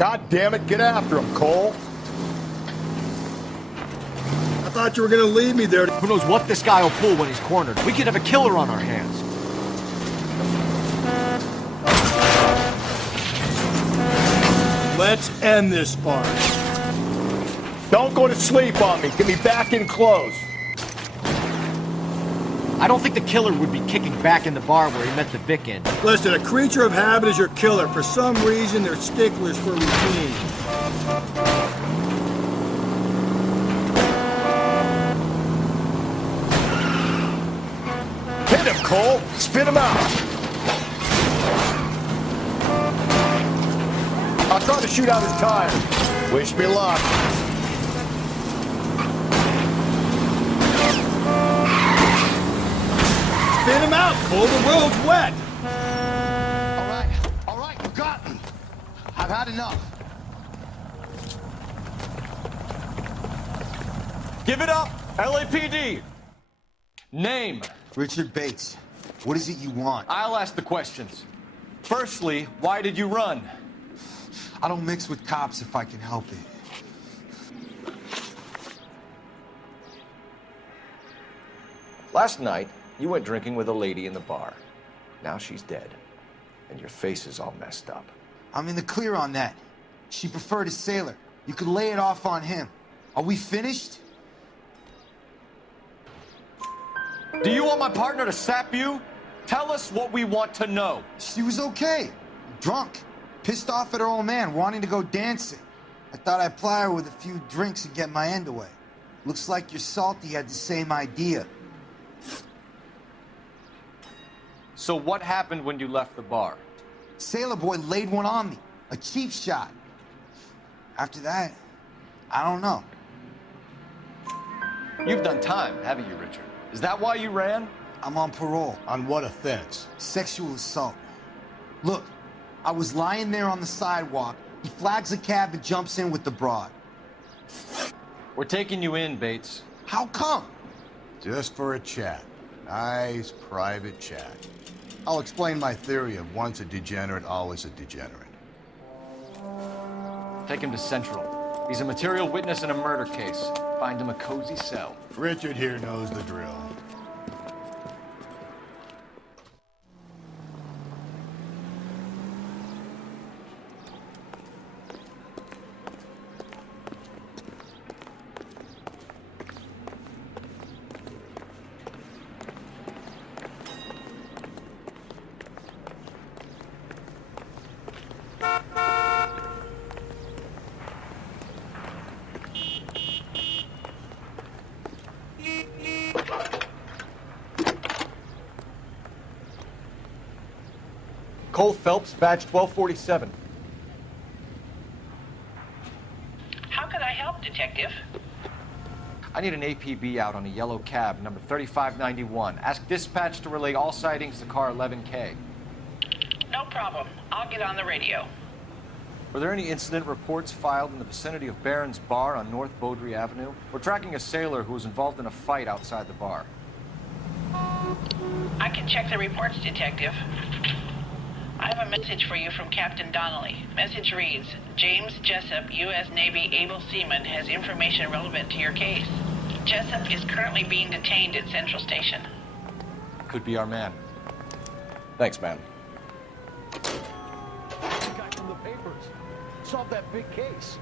God damn it, get after him, Cole. I thought you were gonna leave me there. Who knows what this guy will pull when he's cornered? We could have a killer on our hands. Let's end this farce. Don't go to sleep on me. Get me back in close. I don't think the killer would be kicking back in the bar where he met the Vic in. Listen, a creature of habit is your killer. For some reason, they're sticklers for routine. Hit him, Cole. Spit him out. I'll try to shoot out his tire. Wish me luck. Spit him out, Cole. The road's wet. All right, you got me. I've had enough. Give it up, LAPD. Name. Richard Bates, what is it you want? I'll ask the questions. Firstly, why did you run? I don't mix with cops if I can help it. Last night, you went drinking with a lady in the bar. Now she's dead, and your face is all messed up. I'm in the clear on that. She preferred a sailor. You could lay it off on him. Are we finished? Do you want my partner to sap you? Tell us what we want to know. She was okay. Drunk. Pissed off at her old man, wanting to go dancing. I thought I'd ply her with a few drinks and get my end away. Looks like your Salty had the same idea. So what happened when you left the bar? Sailor boy laid one on me. A cheap shot. After that, I don't know. You've done time, haven't you, Richard? Is that why you ran? I'm on parole. On what offense? Sexual assault. Look, I was lying there on the sidewalk. He flags a cab and jumps in with the broad. We're taking you in, Bates. How come? Just for a chat. Nice, private chat. I'll explain my theory of once a degenerate, always a degenerate. Take him to Central. He's a material witness in a murder case. Find him a cozy cell. Richard here knows the drill. Cole Phelps, badge 1247. How can I help, Detective? I need an APB out on a yellow cab, number 3591. Ask dispatch to relay all sightings to car 11K. No problem. I'll get on the radio. Were there any incident reports filed in the vicinity of Barron's Bar on North Beaudry Avenue? We're tracking a sailor who was involved in a fight outside the bar. I can check the reports, Detective. I have a message for you from Captain Donnelly. Message reads, James Jessup, U.S. Navy able seaman, has information relevant to your case. Jessup is currently being detained at Central Station. Could be our man. Thanks, man. The guy from the papers. Solved that big case.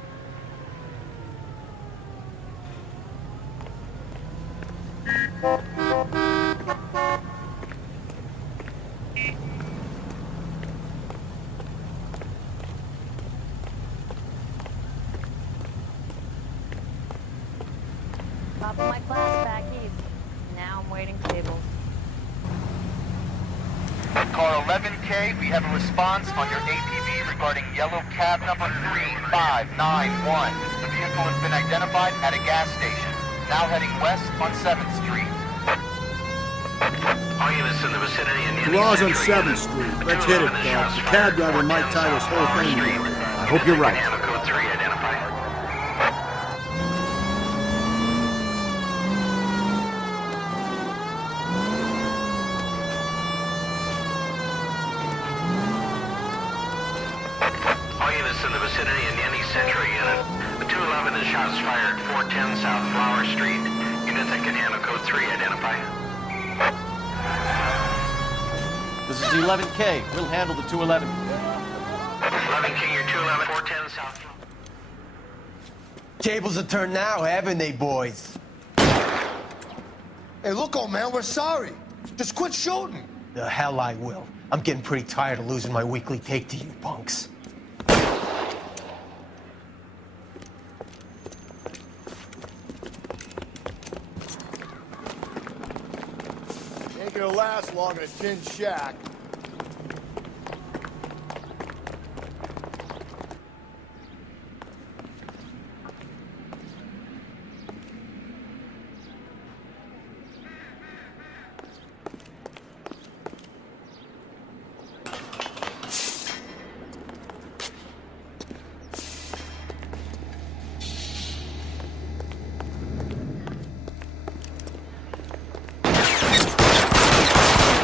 Top of my class back east. Now I'm waiting tables. Car 11K, we have a response on your APB regarding yellow cab number 3591. The vehicle has been identified at a gas station. Now heading west on 7th Street. All units in the vicinity and The law's on 7th Street. Let's hit it, Phelps. The cab driver might tie this whole thing together. I hope you're right. Code 3 identified. All units in the vicinity vicinity in any Central unit. The 211 is shots fired 410 South Flower Street. Unit that can handle code 3, identify. This is the 11K. We'll handle the 211. 11K, your 211, 410 South. Tables are turned now, haven't they, boys? Hey, look, old man, we're sorry. Just quit shooting. The hell I will. I'm getting pretty tired of losing my weekly take to you punks. Ain't gonna last long in a tin shack.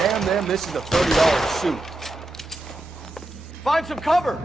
Damn them, this is a $30 suit. Find some cover!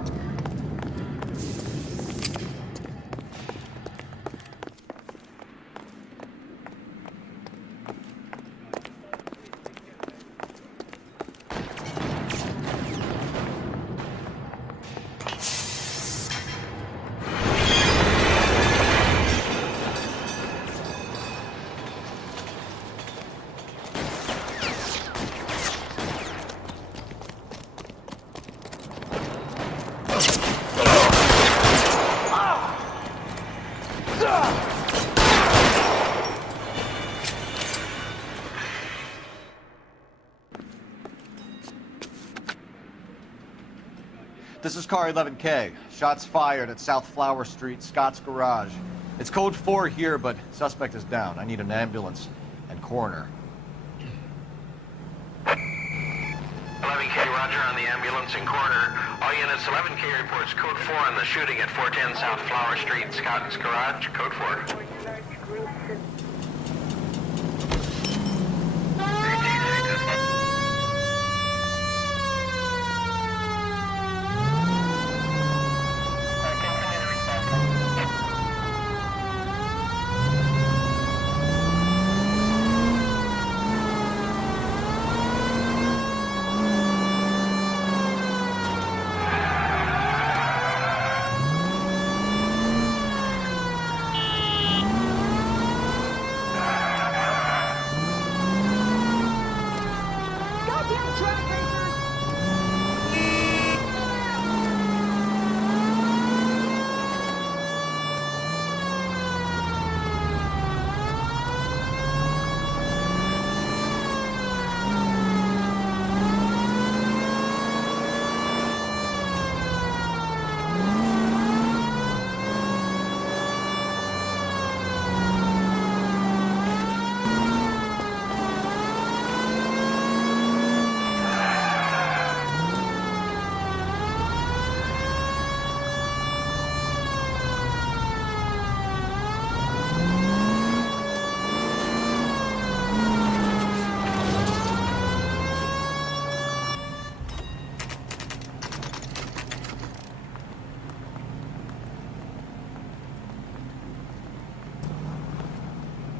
This is car 11K. Shots fired at South Flower Street, Scott's Garage. It's code 4 here, but suspect is down. I need an ambulance and coroner. 11K, roger on the ambulance and coroner. All units, 11K reports code 4 on the shooting at 410 South Flower Street, Scott's Garage, code 4.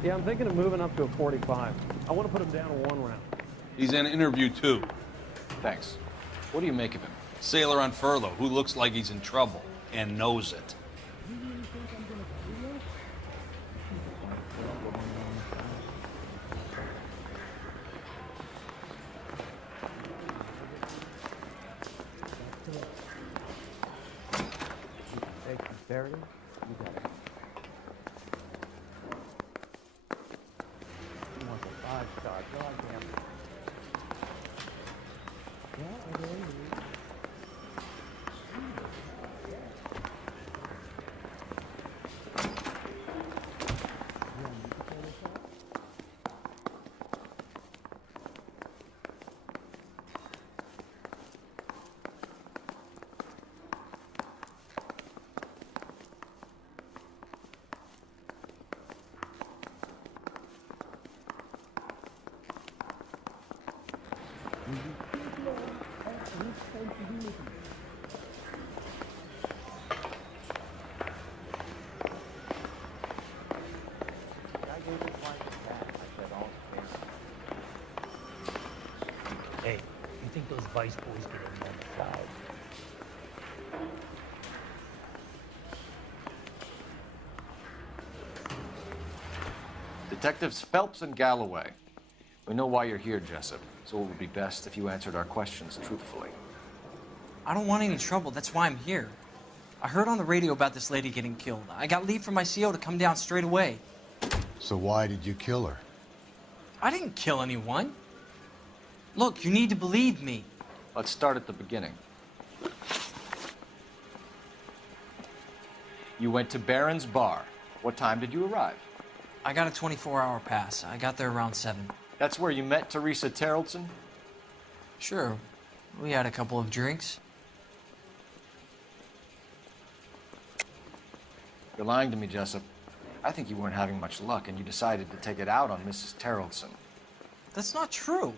Yeah, I'm thinking of moving up to a 45. I want to put him down to 1 round. He's in interview 2. Thanks. What do you make of him? Sailor on furlough who looks like he's in trouble and knows it. There it is. You got it. He wants a 5-shot. Goddamn. Yeah, I believe you. Vice boys get in on the side. Detectives Phelps and Galloway. We know why you're here, Jessup, so it would be best if you answered our questions truthfully. I don't want any trouble. That's why I'm here. I heard on the radio about this lady getting killed. I got leave from my CO to come down straight away. So why did you kill her? I didn't kill anyone. Look, you need to believe me. Let's start at the beginning. You went to Barron's Bar. What time did you arrive? I got a 24-hour pass. I got there around 7. That's where you met Teresa Terrelson? Sure. We had a couple of drinks. You're lying to me, Jessup. I think you weren't having much luck and you decided to take it out on Mrs. Terrelson. That's not true.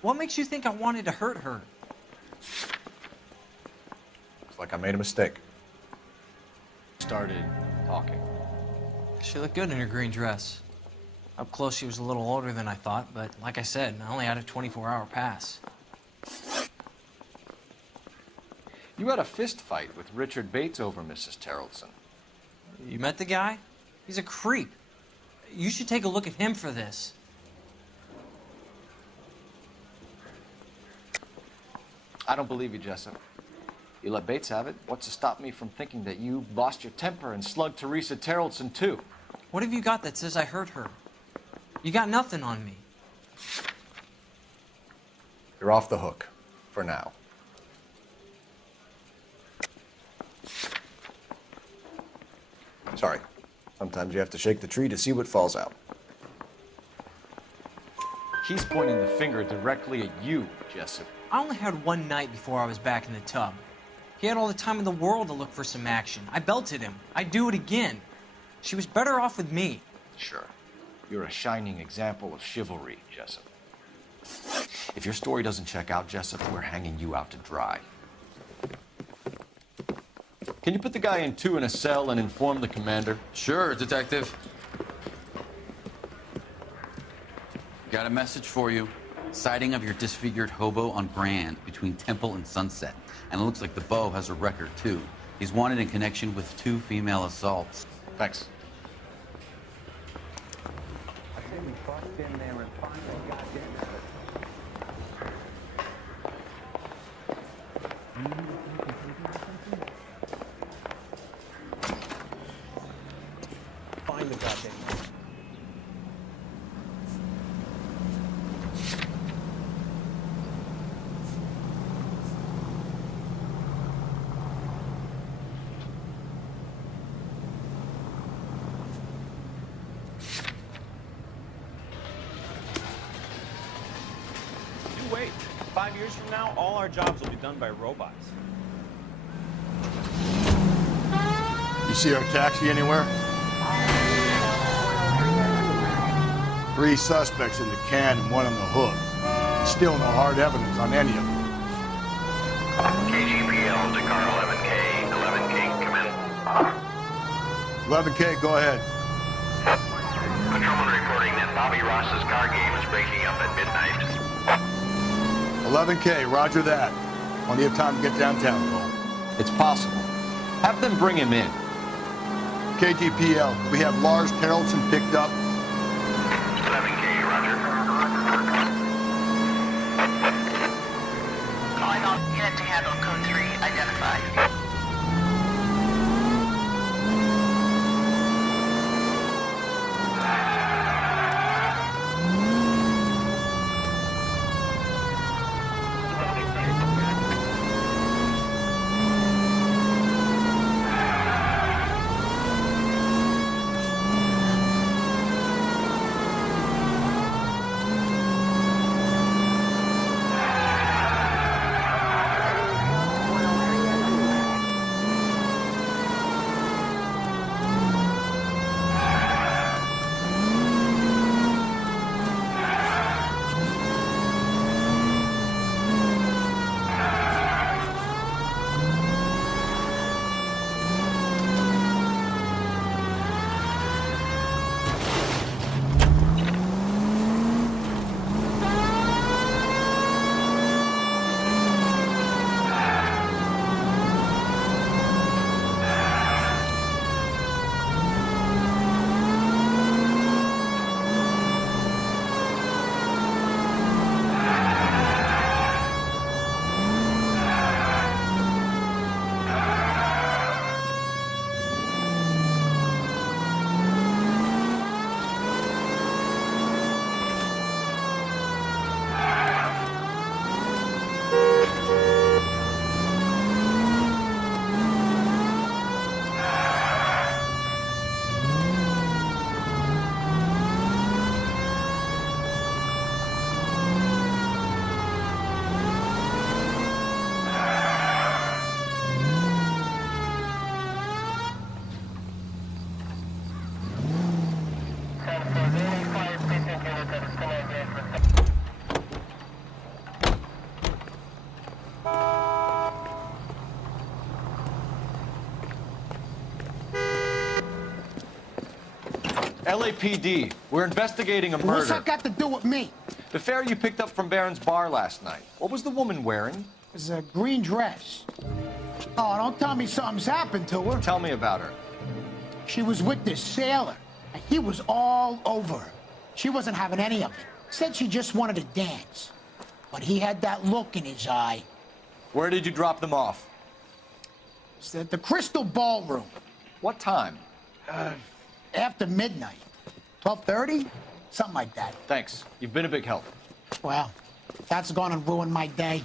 What makes you think I wanted to hurt her? Looks like I made a mistake. Started talking. She looked good in her green dress. Up close, she was a little older than I thought, but like I said, I only had a 24-hour pass. You had a fist fight with Richard Bates over Mrs. Terrelson. You met the guy? He's a creep. You should take a look at him for this. I don't believe you, Jessup. You let Bates have it. What's to stop me from thinking that you lost your temper and slugged Teresa Terrelson, too? What have you got that says I hurt her? You got nothing on me. You're off the hook. For now. Sorry. Sometimes you have to shake the tree to see what falls out. He's pointing the finger directly at you, Jessup. I only had one night before I was back in the tub. He had all the time in the world to look for some action. I belted him. I'd do it again. She was better off with me. Sure. You're a shining example of chivalry, Jessup. If your story doesn't check out, Jessup, we're hanging you out to dry. Can you put the guy in 2 in a cell and inform the commander? Sure, Detective. Got a message for you. Sighting of your disfigured hobo on Grand between Temple and Sunset. And it looks like the Beau has a record, too. He's wanted in connection with 2 female assaults. Thanks. I say we bust in there and find that goddamn Find the goddamn man. You wait. 5 years from now, all our jobs will be done by robots. You see our taxi anywhere? 3 suspects in the can and 1 on the hook. Still no hard evidence on any of them. KGPL to car 11K. 11K, come in. 11K, go ahead. Patrolman reporting that Bobby Ross's car game is breaking up at midnight. 11K, roger that. Plenty of time to get downtown, Cole. It's possible. Have them bring him in. KGPL, we have Lars Terrelson picked up. 11K, roger. Calling all unit to handle code 3 identified. LAPD, we're investigating a murder. What's that got to do with me? The fare you picked up from Barron's bar last night. What was the woman wearing? It was a green dress. Oh, don't tell me something's happened to her. Tell me about her. She was with this sailor, and he was all over her. She wasn't having any of it. Said she just wanted to dance. But he had that look in his eye. Where did you drop them off? It's at the Crystal Ballroom. What time? After midnight. 12:30? Something like that. Thanks. You've been a big help. Well, that's gone and ruined my day.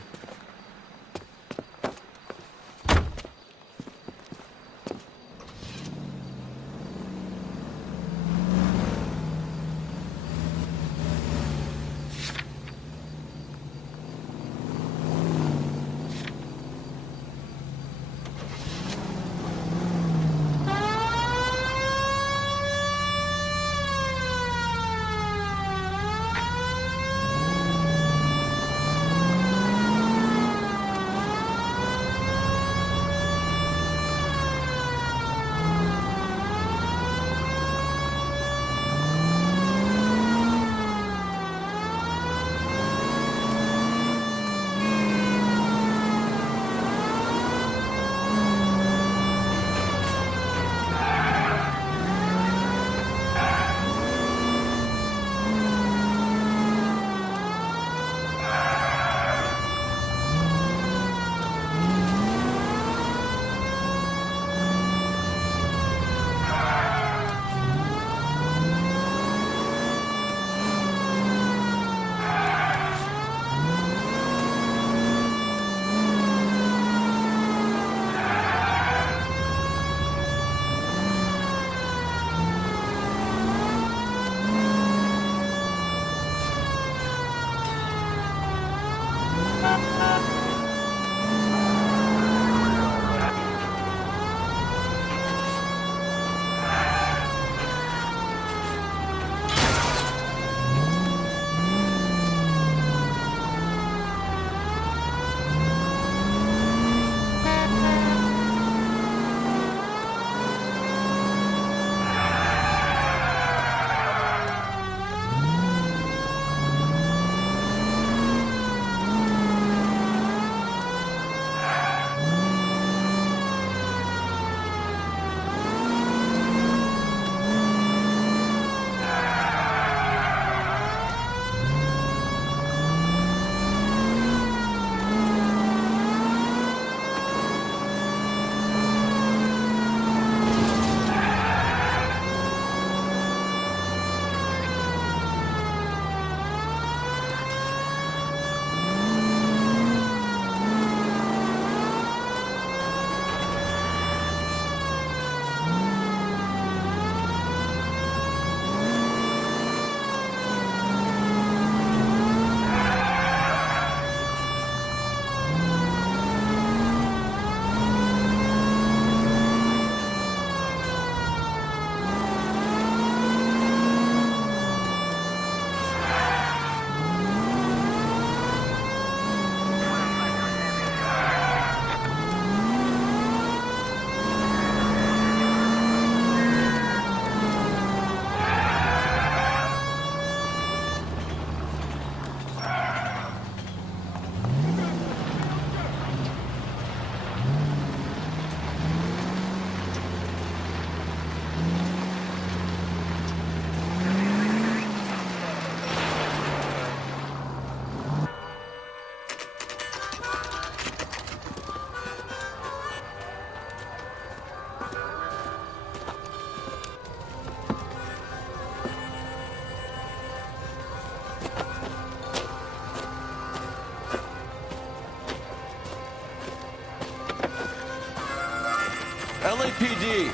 LAPD,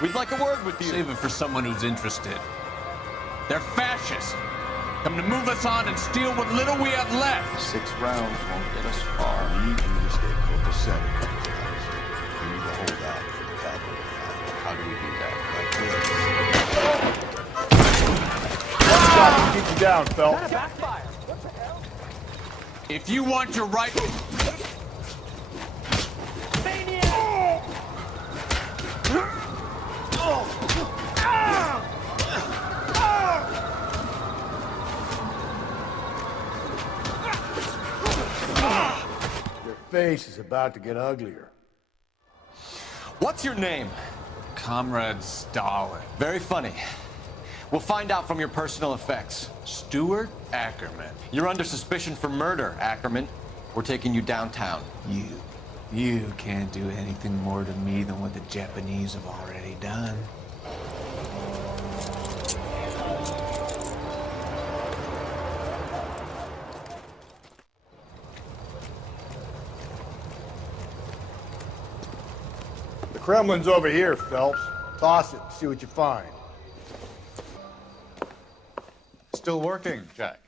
we'd like a word with you. Save it for someone who's interested. They're fascists. Come to move us on and steal what little we have left. 6 rounds won't get us far. We need you to stay copacetic. We need to hold out for the cavalry. How do we do that? Like Shot to keep you down, Phelps. Backfire. What the hell? If you want your right... face is about to get uglier. What's your name? Comrade Stalin. Very funny. We'll find out from your personal effects. Stuart Ackerman. You're under suspicion for murder, Ackerman. We're taking you downtown. You can't do anything more to me than what the Japanese have already done. The Kremlin's over here, Phelps. Toss it, see what you find. Still working, Jack.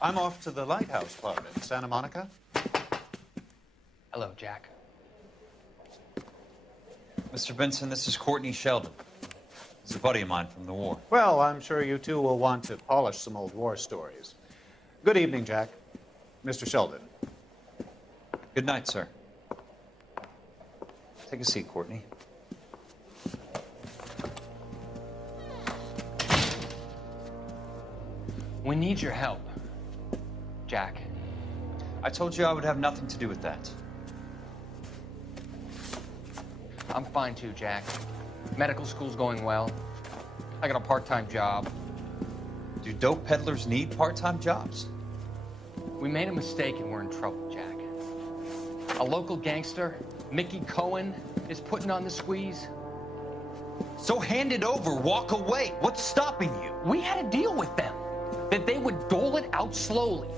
I'm off to the Lighthouse Club in Santa Monica. Hello, Jack. Mr. Benson, this is Courtney Sheldon. He's a buddy of mine from the war. Well, I'm sure you two will want to polish some old war stories. Good evening, Jack. Mr. Sheldon. Good night, sir. Take a seat, Courtney. We need your help, Jack. I told you I would have nothing to do with that. I'm fine too, Jack. Medical school's going well. I got a part-time job. Do dope peddlers need part-time jobs? We made a mistake and we're in trouble, Jack. A local gangster, Mickey Cohen, is putting on the squeeze. So hand it over, walk away. What's stopping you? We had a deal with them that they would dole it out slowly.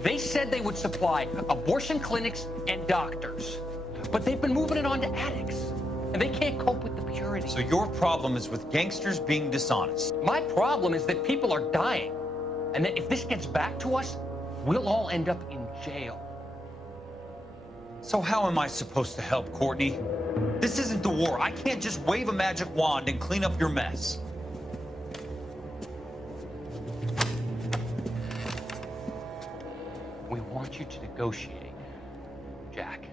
They said they would supply abortion clinics and doctors, but they've been moving it on to addicts, and they can't cope with the purity. So your problem is with gangsters being dishonest. My problem is that people are dying, and that if this gets back to us, we'll all end up in jail. So how am I supposed to help, Courtney? This isn't the war. I can't just wave a magic wand and clean up your mess. We want you to negotiate, Jack.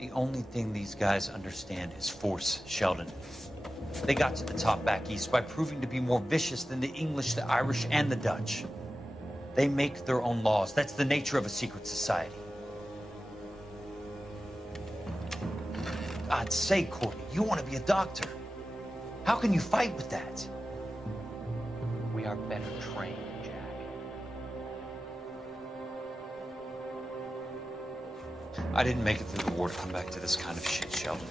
The only thing these guys understand is force, Sheldon. They got to the top back east by proving to be more vicious than the English, the Irish, and the Dutch. They make their own laws. That's the nature of a secret society. God's sake, Courtney, you want to be a doctor. How can you fight with that? We are better trained, Jack. I didn't make it through the war to come back to this kind of shit, Sheldon.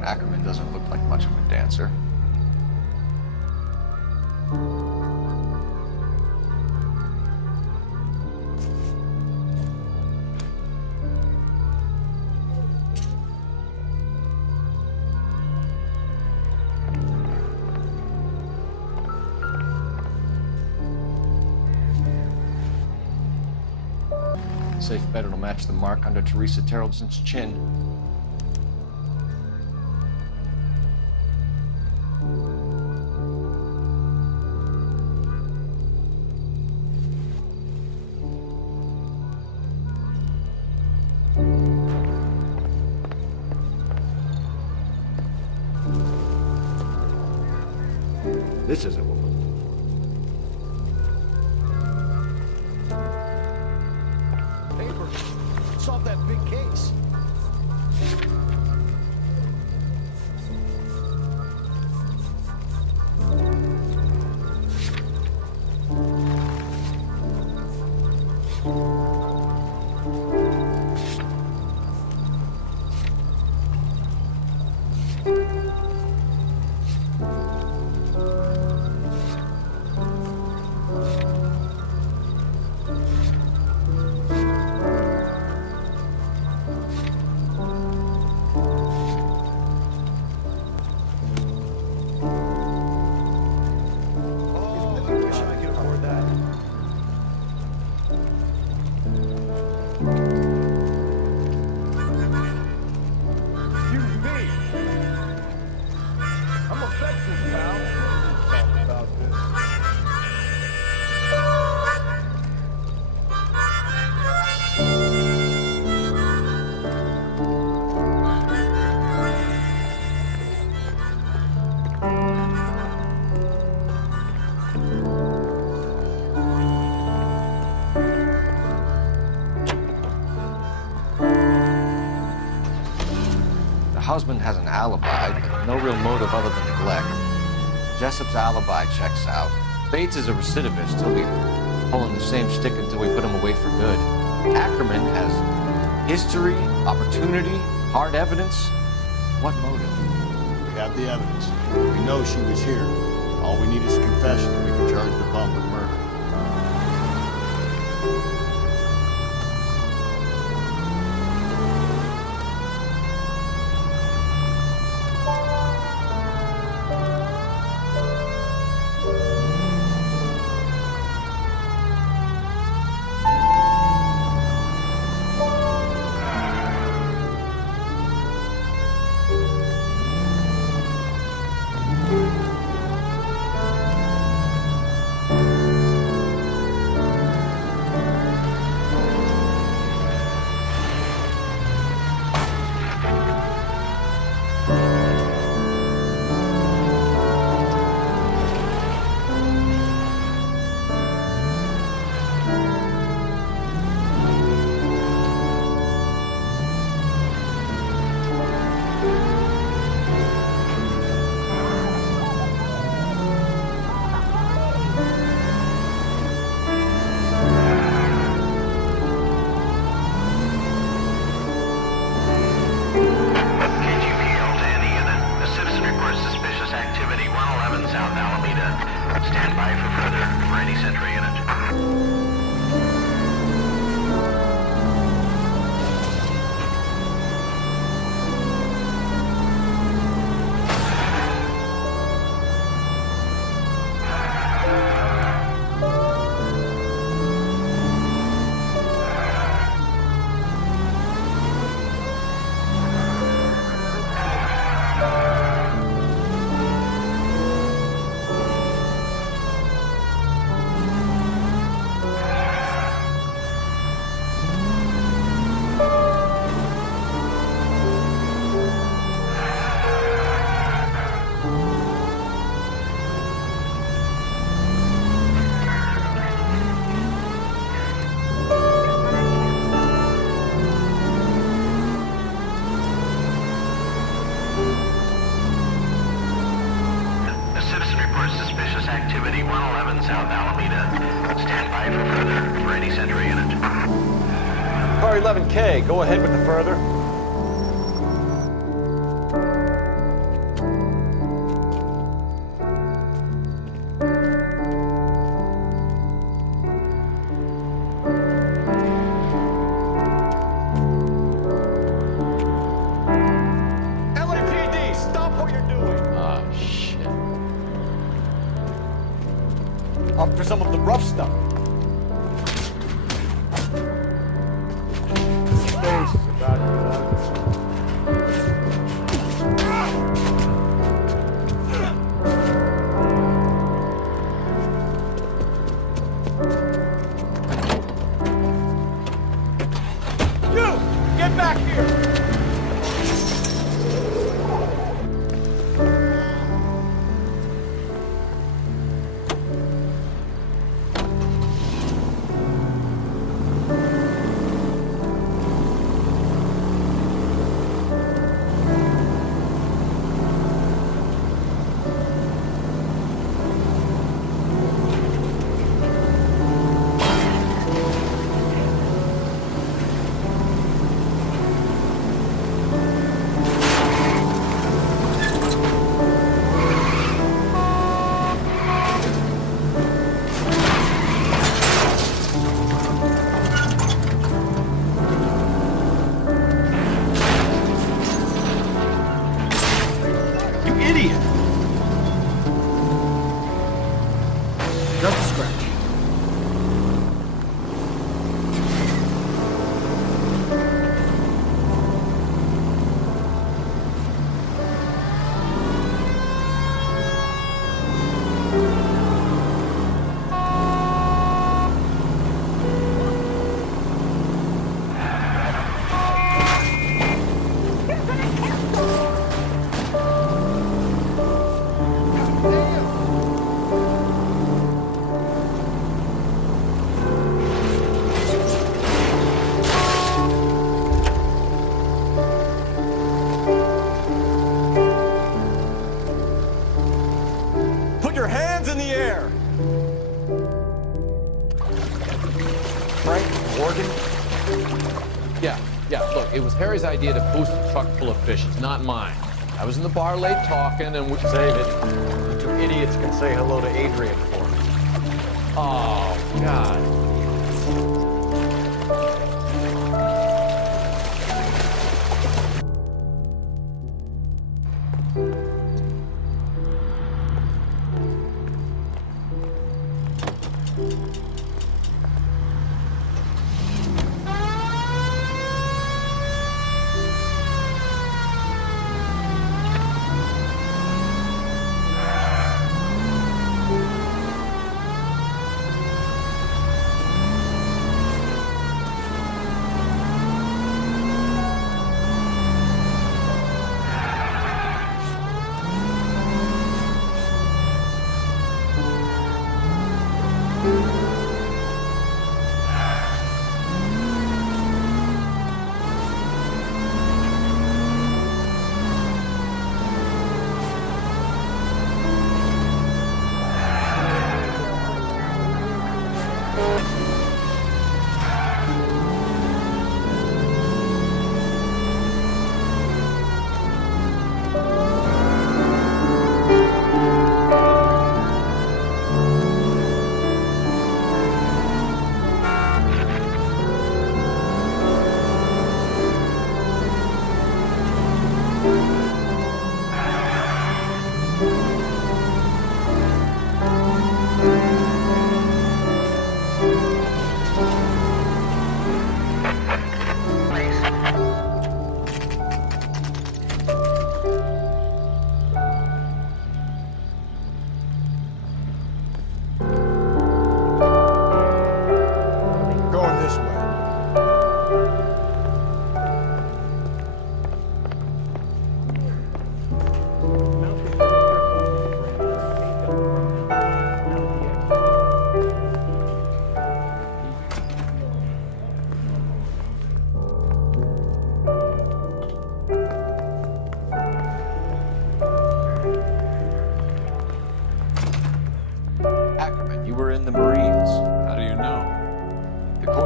Ackerman doesn't look like much of a dancer. Safe bet it'll match the mark under Teresa Terrelson's chin. This isn't what we're... Papers. Solve that big case. husband has an alibi, but no real motive other than neglect. Jessup's alibi checks out. Bates is a recidivist. He'll be pulling the same stick until we put him away for good. Ackerman has history, opportunity, hard evidence. What motive? We have the evidence. We know she was here. All we need is a confession, and we can charge the bum with murder. Activity 111 South Alameda. Stand by for further for any Sentry unit. Car 11K, go ahead with the further. LAPD, stop what you're doing. Ah, shit. Up for some of the rough stuff. Space is about to go out. You! Get back here! Frank Morgan? Yeah, look, it was Harry's idea to boost a truck full of fish. It's not mine. I was in the bar late talking and we... Save it. You two idiots can say hello to Adrian for me. Oh, God.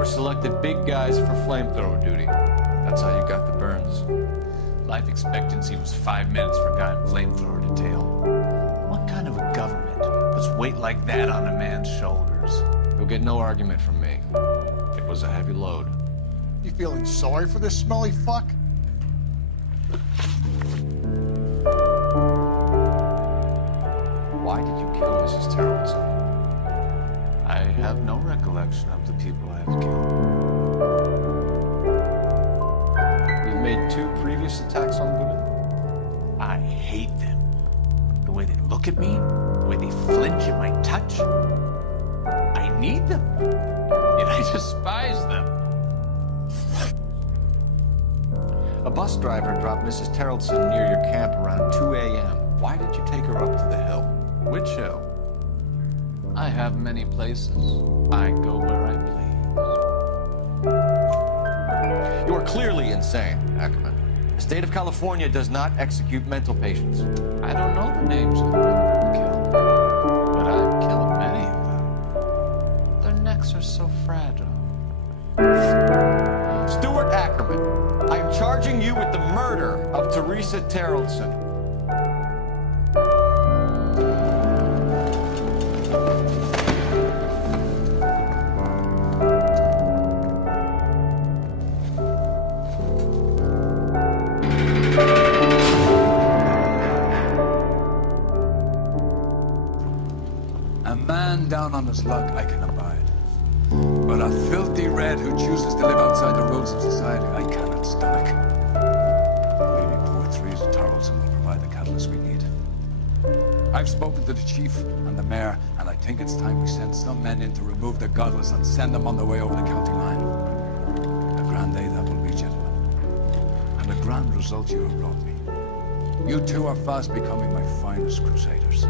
Selected big guys for flamethrower duty. That's how you got the burns. Life expectancy was 5 minutes for a guy in flamethrower detail. What kind of a government puts weight like that on a man's shoulders? You'll get no argument from me. It was a heavy load. You feeling sorry for this smelly fuck? Why did you kill Mrs. Tarleton? I have no recollection of the people I have killed. You've made 2 previous attacks on women? I hate them. The way they look at me, the way they flinch at my touch. I need them, yet I despise them. A bus driver dropped Mrs. Tarleton near your camp around 2 a.m. Why did you take her up to the hill? Which hill? I have many places. I go where I please. You are clearly insane, Ackerman. The state of California does not execute mental patients. I don't know the names of the women I've killed, but I've killed many of them. Their necks are so fragile. Stuart Ackerman, I am charging you with the murder of Teresa Tarleton. A man down on his luck I can abide. But a filthy red who chooses to live outside the rules of society, I cannot stomach. Maybe poor Teresa Tarleton will provide the catalyst we need. I've spoken to the chief and the mayor, and I think it's time we send some men in to remove the godless and send them on their way over the county line. A grand day that will be, gentlemen. And a grand result you have brought me. You two are fast becoming my finest crusaders.